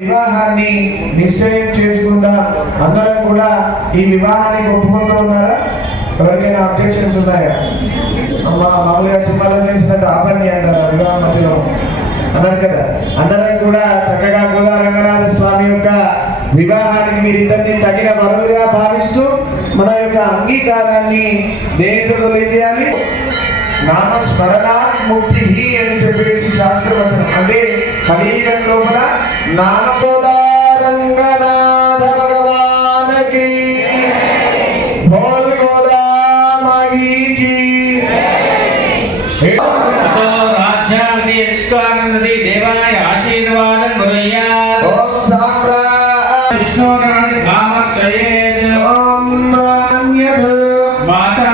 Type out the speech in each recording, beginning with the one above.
వివాహాన్ని నిశ్చయం చేసుకుంటా అందరం కూడా ఈ వివాహానికి ఒప్పుకుంటూ ఉన్నారా? ఎవరికైనా అబ్జెక్షన్స్ ఉన్నాయా? అమ్మ మామూలుగా సినిమాలో చేసినట్టు ఆపండి అంటారు వివాహ మధ్యలో. అన్నారు కదా. అందరం కూడా చక్కగా గోదా రంగనాథ స్వామి యొక్క వివాహానికి మీరిద్దరిని తగిన వరులుగా భావిస్తూ మన యొక్క అంగీకారాన్ని దేనితో తెలియజేయాలి? నామస్మరణాత్ ముక్తి అని చెప్పేసి శాస్త్రవచనం. అంటే కలియుగం లోపల నామసోదారంగనాథ భగవానకి ఆశీర్వాదం ఓం ఓం నాన్యభ మాతా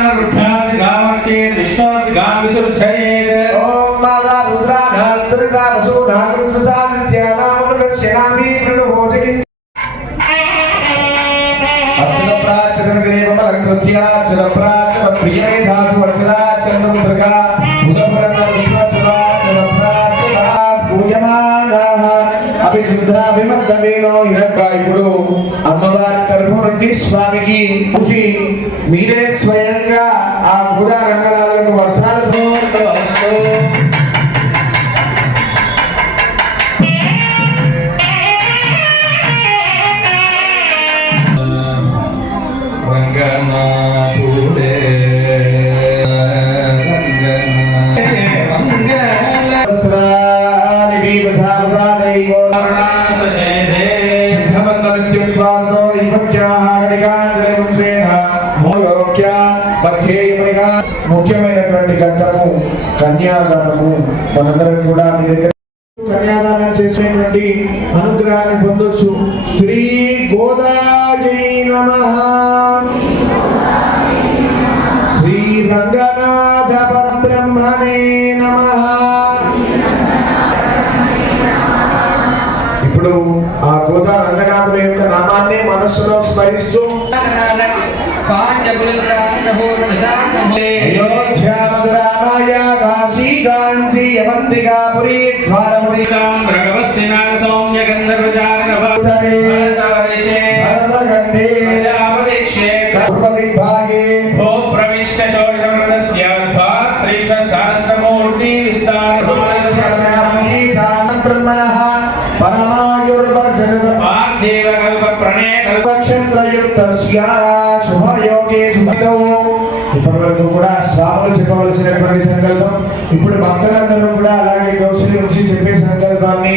విరేమలం ప్రాచర ప్రియమేధాసు వత్సరాచర ముద్రగా ఉదపరణ విశ్వచరాచర ప్రాచర పూజమానాః అభిశుద్ధాభిమద్దమేనో ఇరక్క ఇప్పుడు అమ్మవారి తరఫు నుండి స్వామికి చూసి మీరే స్వయంగా ఆ గుడ రంగరాలను వస్త్ర ముఖ్య పథ్యేయమనిగా ముఖ్యమైనటువంటి ఘట్టము కన్యాదానము. మనందరం కూడా మీ దగ్గర కన్యాదానం చేసినటువంటి అనుగ్రహాన్ని పొందొచ్చు. శ్రీ గోదాజై నమ. శ్రీ రంగనాథ పరబ్రహ్మణే నమ. ఇప్పుడు ఆ గోదా రంగనాథుల యొక్క నామాన్ని మనస్సులో స్మరిస్తూ అయోధ్య మధురామాయ కాశీ కాంచీ యవంతిగా పురీ ద్వారముడి భరతఖండే కర్మది భాగే బ్రహ్మణః పరమాయుర్వర్ధనత నక్షత్రయుక్తస్య శుభయోగే శుభతో ఇప్పటి వరకు కూడా స్వాములు చెప్పవలసినటువంటి సంకల్పం. ఇప్పుడు భక్తులందరూ కూడా అలాగే దోషులు నుంచి చెప్పే సంకల్పాన్ని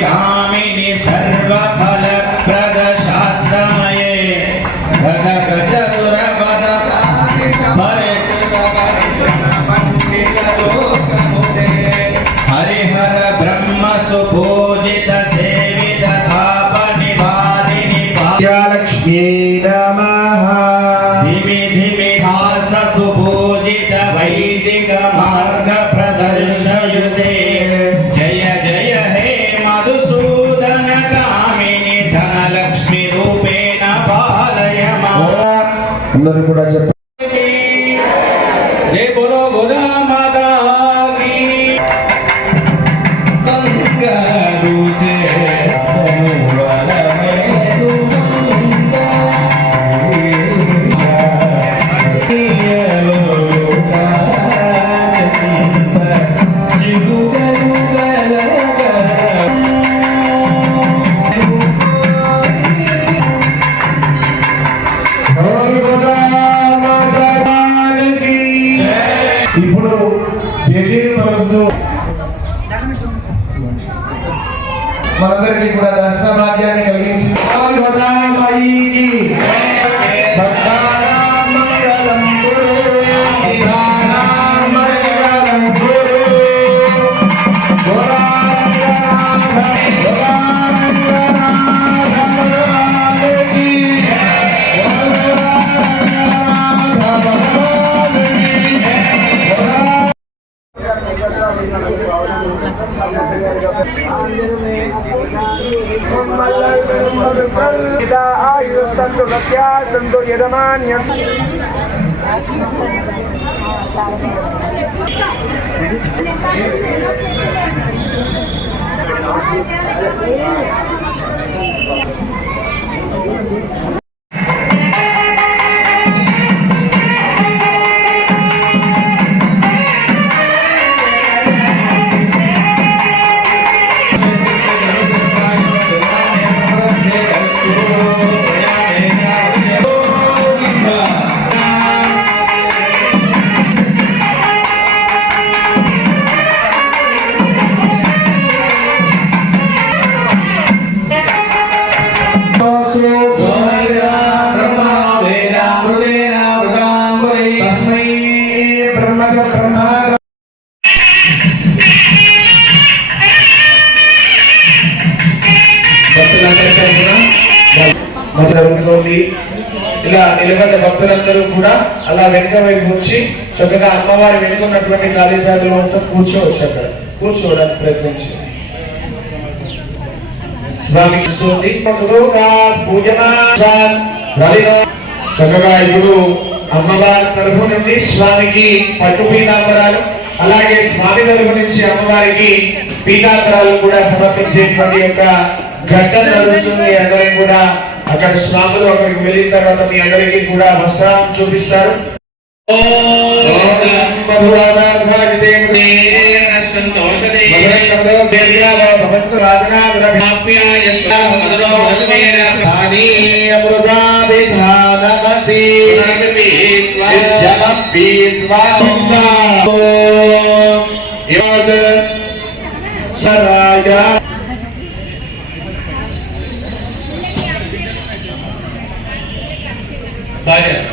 का అందరూ కూడా చెప్పండి మనందరికీ కూడా దర్శన భాగ్యాన్ని కలిగించింది Yeah. సంతు సత్యా సంతు యజమాన్య జరుగుతోంది ఇలా నిలబడ్డ భక్తులందరూ కూడా అలా వెనుక వైపు వచ్చి చక్కగా అమ్మవారి వెనుకున్నటువంటి ఖాళీ జాగాలో అంతా కూర్చోవచ్చు అక్కడ. కూర్చోవడానికి ప్రయత్నించి స్వామి చక్కగా ఇప్పుడు అమ్మవారి తరఫు నుండి స్వామికి పట్టు పీతాంబరాలు అలాగే స్వామి తరఫు నుంచి అమ్మవారికి పీతాంబరాలు కూడా సమర్పించేటువంటి యొక్క ఘట్టం నడుస్తుంది అందరం కూడా అక్కడ స్వాములు అక్కడికి వెళ్ళిన తర్వాత మీ అందరికీ కూడా వస్త్రం చూపిస్తారు. భగవంతు Bye.